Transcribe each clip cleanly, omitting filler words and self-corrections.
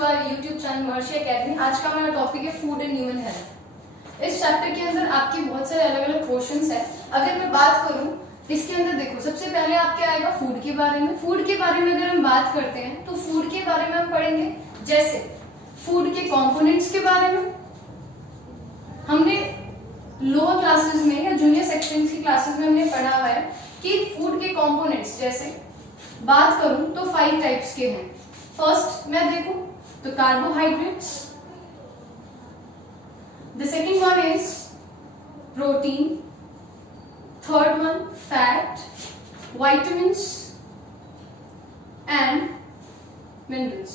To our YouTube channel Maharshi academy. आज का हमारा टॉपिक है फूड एंड ह्यूमन हेल्थ। इस चैप्टर के अंदर आपके बहुत सारे अलग अलग क्वेश्चंस हैं। अगर मैं बात करूं इसके अंदर, देखो सबसे पहले आपके आएगा फूड के बारे में। फूड के बारे में अगर हम बात करते हैं तो फूड के बारे में हम पढ़ेंगे जैसे फूड के कंपोनेंट्स के बारे में। हमने लोअर क्लासेस में या जूनियर सेक्शन की क्लासेस में हमने पढ़ा हुआ है कि फूड के कंपोनेंट्स जैसे बात करूं तो 5 टाइप्स के हैं। फर्स्ट मैं देखूं तो carbohydrates, the second one is protein, third one fat, vitamins and minerals।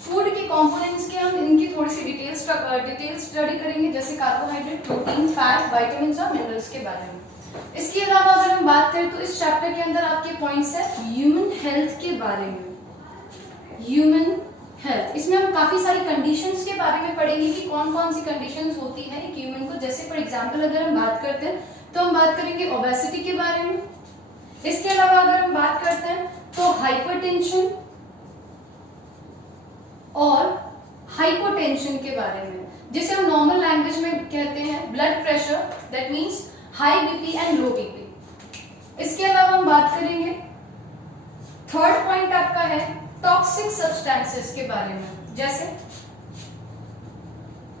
Food के कंपोनेंट्स के हम इनकी थोड़ी सी डिटेल्स स्टडी करेंगे जैसे कार्बोहाइड्रेट, प्रोटीन, फैट, विटामिन्स और मिनरल्स के बारे में। इसके अलावा अगर हम बात करें तो इस चैप्टर के अंदर आपके पॉइंट्स है ह्यूमन हेल्थ के बारे में। ह्यूमन हेल्थ, इसमें हम काफी सारी कंडीशंस के बारे में पढ़ेंगे कि कौन कौन सी कंडीशंस होती है एक ह्यूमन को। जैसे फॉर एग्जांपल अगर हम बात करते हैं तो हम बात करेंगे ओबेसिटी के बारे में। इसके अलावा अगर हम बात करते हैं तो हाइपरटेंशन और हाइपोटेंशन के बारे में, जिसे हम नॉर्मल लैंग्वेज में कहते हैं blood pressure, that means high BP and low BP. इसके अलावा हम बात करेंगे, थर्ड पॉइंट आपका है टॉक्सिक सब्सटेंसेस के बारे में। जैसे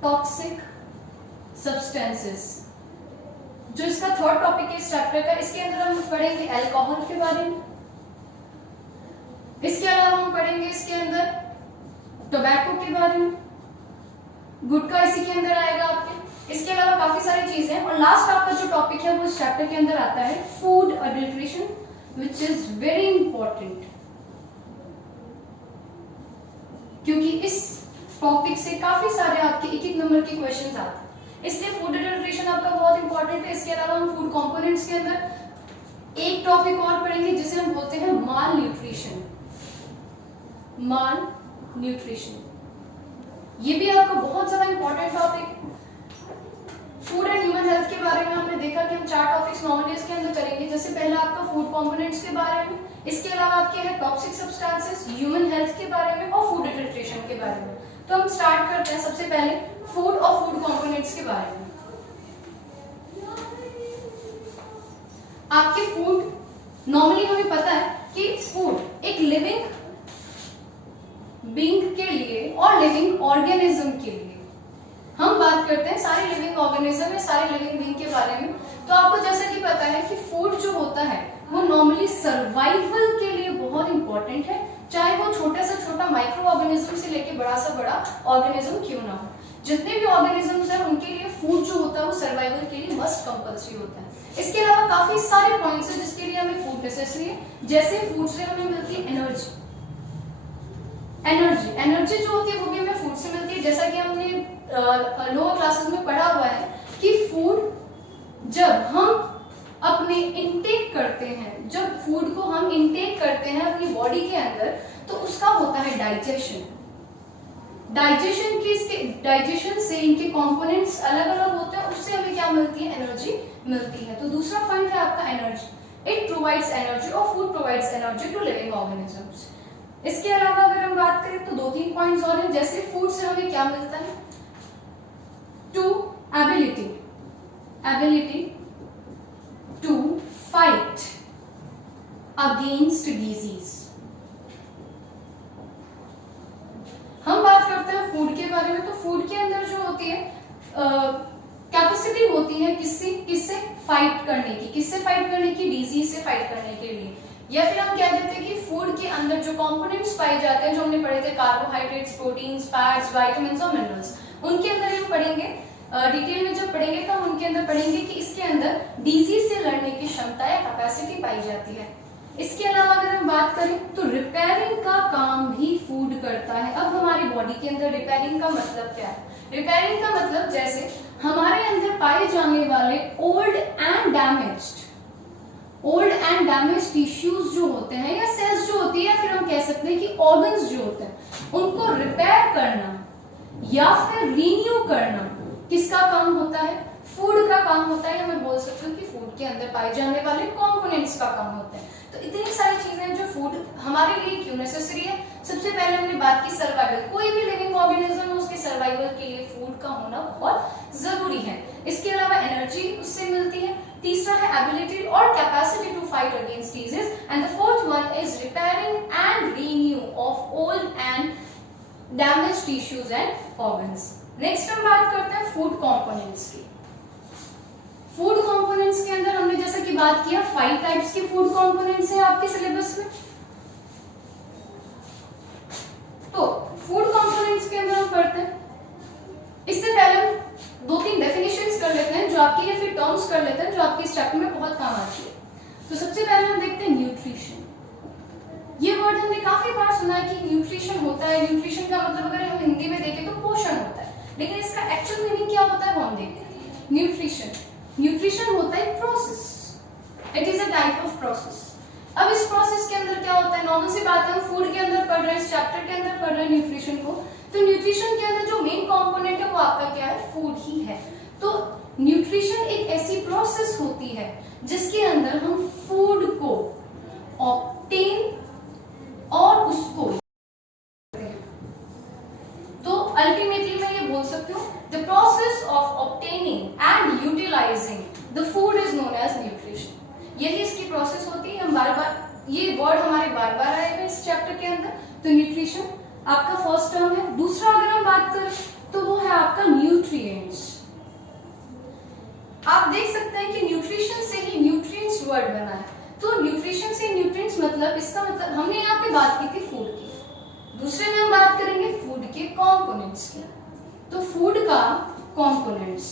टॉक्सिक सब्सटेंसेस जो इसका थर्ड टॉपिक है इस चैप्टर का। इसके अंदर हम पढ़ेंगे अल्कोहल के बारे में। इसके अलावा हम पढ़ेंगे इसके अंदर टोबैको के बारे में, गुटखा इसी के अंदर आएगा आपके। इसके अलावा काफी सारी चीजें हैं। और लास्ट आपका जो टॉपिक है वो इस चैप्टर के अंदर आता है food adulteration, which is very important, क्योंकि इस टॉपिक से काफी सारे आपके एक नंबर के क्वेश्चंस आते हैं, इसलिए फूड अडल्ट्रेशन आपका बहुत इंपॉर्टेंट है। इसके अलावा हम फूड कंपोनेंट्स के अंदर एक टॉपिक और पढ़ेंगे जिसे हम बोलते हैं माल न्यूट्रिशन। माल न्यूट्रिशन ये भी आपका बहुत ज्यादा इंपॉर्टेंट टॉपिक है। फूड एंड ह्यूमन हेल्थ के बारे में हमने देखा कि हम 4 टॉपिक्स नॉर्मली इसके अंदर चलेंगे। जैसे पहला आपका फूड कंपोनेंट्स के बारे में, इसके अलावा आपके है टॉक्सिक सब्सटेंसेस, ह्यूमन हेल्थ के बारे में और फूड अडल्ट्रेशन के बारे में। तो हम स्टार्ट करते हैं सबसे पहले फूड और फूड कंपोनेंट्स के बारे में। आपके फूड, नॉर्मली हमें पता है कि फूड एक लिविंग बीइंग के लिए और लिविंग ऑर्गेनिज्म के लिए, हम बात करते हैं सारे लिविंग ऑर्गेनिज्म या सारे लिविंग बीइंग के बारे में। तो आपको जैसा कि पता है कि फूड जो होता है वो नॉर्मली सर्वाइवल के लिए बहुत इंपॉर्टेंट है, चाहे वो छोटा से छोटा माइक्रो ऑर्गेनिज्म से लेके बड़ा सा बड़ा ऑर्गेनिज्म क्यों ना हो। जितने भी ऑर्गेनिजम्स हैं उनके लिए फूड जो होता है वो सर्वाइवल के लिए मस्ट कंपल्सरी होता है। इसके अलावा काफी सारे पॉइंट्स हैं जिसके लिए हमें फूड नेसेसरी है। जैसे फूड से हमें मिलती है एनर्जी। एनर्जी जो होती है वो भी हमें फूड से मिलती है। जैसा कि हमने लोअर क्लासेस में पढ़ा हुआ है कि फूड जब हम अपने इंटेक करते हैं, जब फूड को हम इंटेक करते हैं अपनी बॉडी के अंदर, तो उसका होता है डाइजेशन। डाइजेशन से इनके कंपोनेंट्स अलग अलग होते हैं, उससे हमें क्या मिलती है, एनर्जी मिलती है। तो दूसरा पॉइंट है आपका एनर्जी। इट प्रोवाइड्स एनर्जी और food provides energy to living organisms. इसके अलावा अगर हम बात करें तो 2-3 पॉइंट्स और हैं। जैसे फूड से हमें क्या मिलता है, to ability to fight against disease. हम बात करते हैं फूड के बारे में, तो फूड के अंदर जो होती है कैपेसिटी होती है किससे फाइट करने की, डिजीज से फाइट करने के लिए। या फिर हम कह देते हैं कि फूड के अंदर जो कंपोनेंट्स पाए जाते हैं, जो हमने पढ़े थे कार्बोहाइड्रेट्स, प्रोटीन्स, फैट्स, विटामिन्स और मिनरल्स, उनके अंदर हम पढ़ेंगे डिटेल में। जब पढ़ेंगे तो हम उनके अंदर पढ़ेंगे कि इसके अंदर डिजीज से लड़ने की क्षमता या कैपेसिटी पाई जाती है। इसके अलावा अगर हम बात करें तो रिपेयरिंग का काम भी फूड करता है। अब हमारी बॉडी के अंदर रिपेयरिंग का मतलब क्या है? रिपेयरिंग का मतलब जैसे हमारे अंदर पाए जाने वाले ओल्ड एंड डैमेज टिश्यूज जो होते हैं या सेल्स जो होती है, या फिर हम कह सकते हैं कि ऑर्गन्स जो होते हैं, उनको रिपेयर करना या फिर रीन्यू करना किसका काम होता है? फूड का काम होता है। मैं बोल सकती हूँ कि फूड के अंदर पाए जाने वाले कंपोनेंट्स का काम होता है। तो इतनी सारी चीजें जो फूड हमारे लिए क्यों नेसेसरी है। सबसे पहले हमने बात की सर्वाइवल, कोई भी लिविंग ऑर्गेनिज्म हो उसके सर्वाइवल के लिए फूड का होना बहुत जरूरी है। इसके अलावा एनर्जी उससे मिलती है। तीसरा है एबिलिटी और capacity to fight against disease and the fourth one is repairing and renew of old and damage tissues and organs. Next हम बात करते हैं फूड कंपोनेंट्स की। फूड कंपोनेंट्स के अंदर हमने जैसा कि बात किया 5 टाइप्स के फूड कंपोनेंट्स हैं आपके सिलेबस में। तो फूड कंपोनेंट्स के अंदर हम पढ़ते हैं, इससे पहले हम 2-3 डेफिनेशंस कर लेते हैं जो आपके लिए, फिर टर्म्स कर लेते हैं जो आपके इस चैप्टर में बहुत काम आती है। तो सबसे पहले हम देखते हैं न्यूट्रिशन। ये वर्ड हमने काफी बार सुना है कि न्यूट्रिशन होता है। न्यूट्रिशन का मतलब अगर हम हिंदी में देखें तो पोषण होता है, लेकिन इसका एक्चुअल मीनिंग क्या होता है वो हम देखते हैं। न्यूट्रिशन होता है process, it is a type of process. अब इस प्रोसेस के अंदर क्या होता है, नॉर्मल सी बात है, हम फूड के अंदर पढ़ रहे हैं, इस चैप्टर के अंदर पढ़ रहे हैं न्यूट्रिशन को। तो न्यूट्रिशन के अंदर जो मेन कंपोनेंट है वो आपका क्या है, फूड ही है। तो न्यूट्रिशन एक ऐसी प्रोसेस होती है जिसके अंदर हम फूड को ऑब्टेन और उसको, तो अल्टीमेटली मैं ये बोल सकती हूँ the process of obtaining and utilising the food is known as nutrition. यही इसकी प्रोसेस होती है। हम बार बार ये वर्ड हमारे बार बार आएगा इस चैप्टर के अंदर। तो न्यूट्रिशन आपका फर्स्ट टर्म है। दूसरा अगर हम बात करें तो वो है आपका न्यूट्रिएंट्स। आप देख सकते हैं कि न्यूट्रिशन से ही न्यूट्रिएंट्स वर्ड बना है। तो न्यूट्रिशन से न्यूट्रिएंट्स मतलब, इसका मतलब हमने यहाँ पे बात की थी फूड की, दूसरे में हम बात करेंगे फूड के कंपोनेंट्स की। तो फूड का कंपोनेंट्स,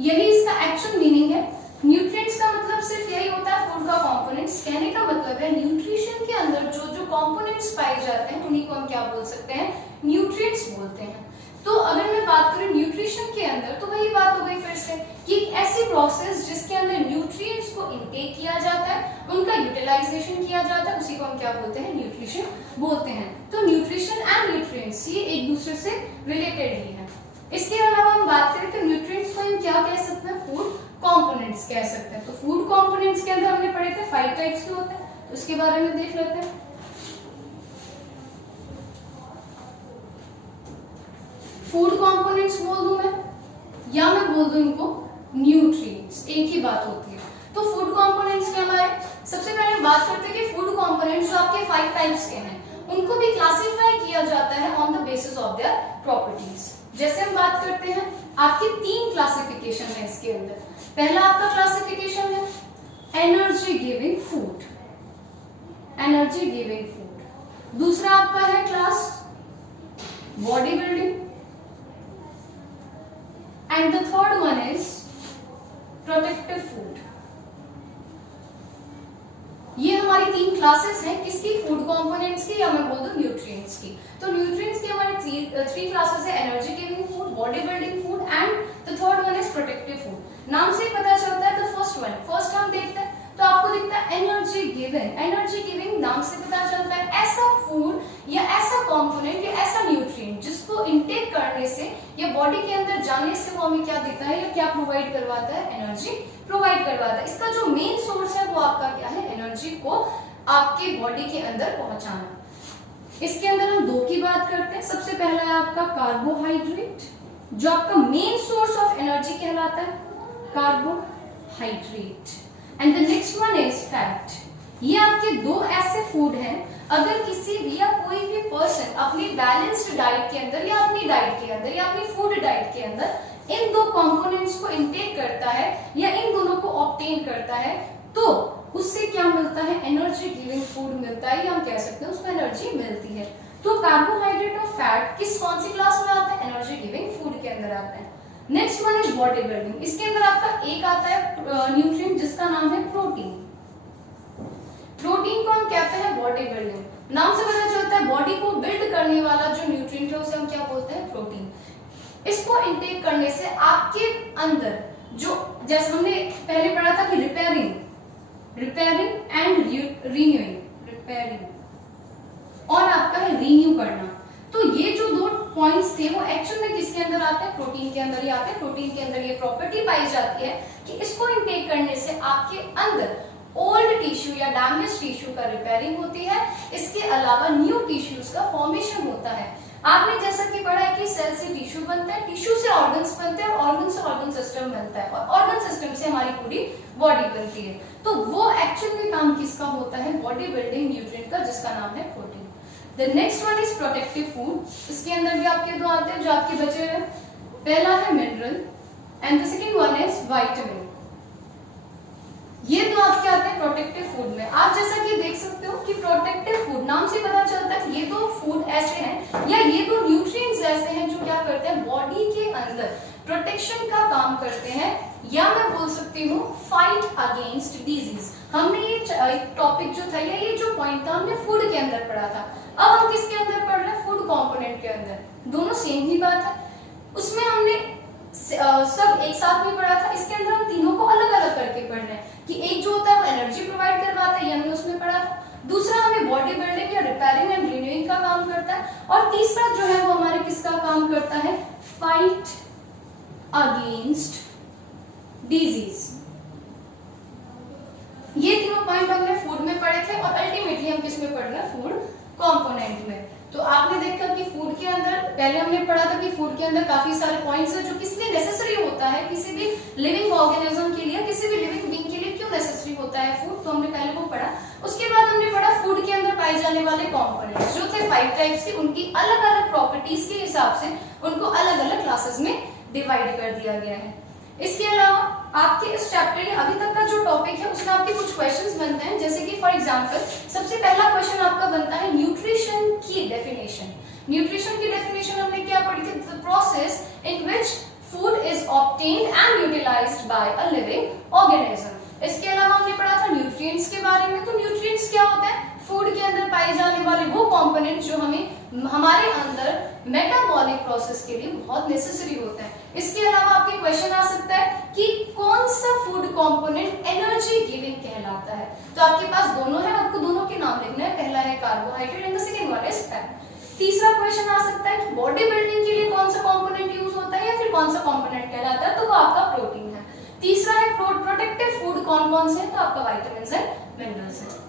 यही इसका एक्चुअल मीनिंग है। न्यूट्रिएंट्स का मतलब सिर्फ यही होता है फूड का कंपोनेंट्स। कहने का मतलब है न्यूट्रिशन के अंदर जो जो कंपोनेंट्स पाए जाते हैं उन्हीं को हम क्या बोल सकते हैं, न्यूट्रिएंट्स बोलते हैं। तो अगर मैं बात करूं न्यूट्रिशन के अंदर, तो वही बात हो गई फिर से कि एक ऐसी प्रोसेस जिसके अंदर न्यूट्रिएंट्स को इनटेक किया जाता है, उनका यूटिलाइजेशन किया जाता है, उसी को हम क्या बोलते हैं, न्यूट्रिशन बोलते हैं। तो न्यूट्रिशन एंड न्यूट्रिएंट्स ये एक दूसरे से रिलेटेड ही है। इसके अलावा हम बात करें तो न्यूट्रिएंट्स को हम क्या कह सकते हैं, फूड कंपोनेंट्स कह सकते हैं। तो फूड कंपोनेंट्स के अंदर हमने पढ़े थे 5 टाइप्स के होते हैं, तो उसके बारे में देख लेते हैं। फूड कंपोनेंट्स बोल दूं मैं या मैं बोल दूं इनको न्यूट्रिएंट्स, एक ही बात होती है। तो फूड कंपोनेंट्स क्या हमारे, सबसे पहले हम बात करते हैं कि फूड कंपोनेंट्स जो आपके 5 टाइप्स के हैं उनको भी क्लासिफाई किया जाता है on the basis of their properties. जैसे हम बात करते हैं, आपके 3 क्लासिफिकेशन है इसके अंदर। पहला आपका क्लासिफिकेशन है energy giving food, energy giving food. दूसरा आपका है class body building, and the third one is protective food। ये हमारी 3 क्लासेस हैं, किसकी, फूड कंपोनेंट्स की या मैं बोल दूं न्यूट्रिएंट्स की। तो न्यूट्रिएंट्स की हमारे 3 क्लासेस है, energy giving food, body building food and the third one is protective food. नाम से ही पता चलता है। तो फर्स्ट हम देखते हैं तो आपको दिखता है एनर्जी गिविंग। एनर्जी गिविंग नाम से पता चलता है ऐसा फूड या ऐसा कंपोनेंट या ऐसा न्यूट्रिएंट जिसको इनटेक करने से या बॉडी के अंदर जाने से वो हमें क्या देता है या क्या प्रोवाइड करवाता है, एनर्जी प्रोवाइड करवाता है। इसका जो मेन सोर्स है वो आपका क्या है, एनर्जी को आपके बॉडी के अंदर पहुंचाना। इसके अंदर हम 2 की बात करते हैं। सबसे पहला है आपका कार्बोहाइड्रेट, जो आपका मेन सोर्स ऑफ एनर्जी कहलाता है, carbohydrate. And the next one is fat. ये आपके 2 ऐसे फूड हैं, अगर किसी भी या कोई भी पर्सन अपनी बैलेंस्ड डाइट के अंदर या अपनी डाइट के अंदर या अपनी फूड डाइट के अंदर इन 2 कंपोनेंट्स को इनटेक करता है या इन दोनों को ऑब्टेन करता है, तो उससे क्या मिलता है, एनर्जी गिविंग फूड मिलता है, या हम कह सकते हैं उसको एनर्जी मिलती है। तो कार्बोहाइड्रेट और फैट कौन सी क्लास में आता है, एनर्जी गिविंग फूड के अंदर आता है। Next one is body building. इसके अंदर आपका एक आता है न्यूट्रिएंट जिसका नाम है प्रोटीन। प्रोटीन को हम कहते हैं बॉडी बिल्डिंग। नाम से पता चलता है बॉडी को बिल्ड करने वाला जो न्यूट्रिएंट है उसे हम क्या बोलते हैं, प्रोटीन। इसको इनटेक करने से आपके अंदर जो, जैसे हमने पहले पढ़ा था कि रिपेयरिंग एंड रीन्यूइंग, रिपेयरिंग और आपका है रीन्यू करना। तो ये जो 2 पॉइंट्स थे वो एक्चुअल में किसके अंदर आते हैं, प्रोटीन के अंदर ही आते हैं। प्रोटीन के अंदर ये प्रॉपर्टी पाई जाती है कि इसको इनटेक करने से आपके अंदर ओल्ड टिश्यू या डैमेज टिश्यू का रिपेयरिंग होती है। इसके अलावा न्यू टिश्यूज का फॉर्मेशन होता है। आपने जैसा कि पढ़ा है कि सेल से टिश्यू बनता है, टिश्यू से ऑर्गन्स बनते हैं, ऑर्गन से ऑर्गन सिस्टम बनता है, और ऑर्गन सिस्टम से हमारी पूरी बॉडी बनती है। तो वो एक्चुअल में काम किसका होता है? बॉडी बिल्डिंग न्यूट्रिएंट का, जिसका नाम है protein. The next one is protective food. इसके अंदर भी आपके दो आते हैं जो आपके बचे हैं। पहला है mineral and the second one is vitamin. ये दो आपके आते हैं प्रोटेक्टिव फूड में। आप जैसा कि देख सकते हो कि प्रोटेक्टिव फूड नाम से पता चलता है ये दो फूड ऐसे हैं या ये दो न्यूट्रिएंट्स ऐसे हैं जो क्या करते हैं? बॉडी के अंदर प्रोटेक्शन का काम करते हैं, या मैं बोल सकती हूँ फाइट अगेंस्ट डिजीज। हमने ये टॉपिक जो था या ये जो पॉइंट था हमने फूड के अंदर पढ़ा था। अब हम किसके अंदर पढ़ रहे हैं? फूड कंपोनेंट के अंदर। दोनों सेम ही बात है। उसमें हमने सब एक साथ में पढ़ा था, इसके अंदर हम तीनों को अलग अलग करके पढ़ रहे हैं कि एक जो होता है वो एनर्जी प्रोवाइड करवाता है, ये हमने उसमें पढ़ा था। दूसरा हमें बॉडी बिल्डिंग या रिपेयरिंग एंड रिन्यूइंग का काम करता है, और तीसरा जो है वो हमारे किसका काम करता है? Fight against disease. ये तीनों पॉइंट हमने फूड में पढ़े थे, और अल्टीमेटली हम किस में पढ़ रहे हैं? फूड कंपोनेंट में। तो आपने देखा कि फूड के अंदर पहले हमने पढ़ा था कि फूड के अंदर काफी सारे पॉइंट्स हैं जो किस लिए नेसेसरी होता है, किसी भी लिविंग ऑर्गेनिज्म के लिए, किसी भी लिविंग बीइंग के लिए क्यों नेसेसरी होता है फूड, तो हमने पहले वो पढ़ा। उसके बाद हमने पढ़ा फूड के अंदर पाए जाने वाले कंपोनेंट्स जो थे 5 टाइप्स के, उनकी अलग अलग प्रॉपर्टीज के हिसाब से उनको अलग अलग क्लासेस में डिवाइड कर दिया गया है। इसके अलावा आपके इस चैप्टर के अभी तक का जो टॉपिक है उसमें आपके कुछ क्वेश्चंस बनते हैं, जैसे कि फॉर एग्जांपल सबसे पहला क्वेश्चन आपका बनता है न्यूट्रिशन की डेफिनेशन। न्यूट्रिशन की डेफिनेशन हमने क्या पढ़ी थी? The process in which food is obtained and utilised by a living organism. इसके अलावा हमने पढ़ा था न्यूट्रिएंट्स के बारे में। तो न्यूट्रिएंट्स क्या होते हैं? फूड के अंदर पाए जाने वाले वो कंपोनेंट जो हमें हमारे अंदर मेटाबॉलिक प्रोसेस के लिए बहुत नेसेसरी होते हैं। इसके अलावा आपके क्वेश्चन आ सकता है कि कौन सा फूड कंपोनेंट एनर्जी गिविंग कहलाता है। तो आपके पास दोनों है, आपको दोनों के नाम लिखना है। पहला है carbohydrate and the second one is fat. तीसरा क्वेश्चन आ सकता है कि बॉडी बिल्डिंग के लिए कौन सा कंपोनेंट यूज होता है या फिर कौन सा कंपोनेंट कहलाता है, तो वो आपका प्रोटीन है। तीसरा है प्रोटेक्टिव फूड कौन कौन से है, तो आपका विटामिन्स एंड मिनरल्स है।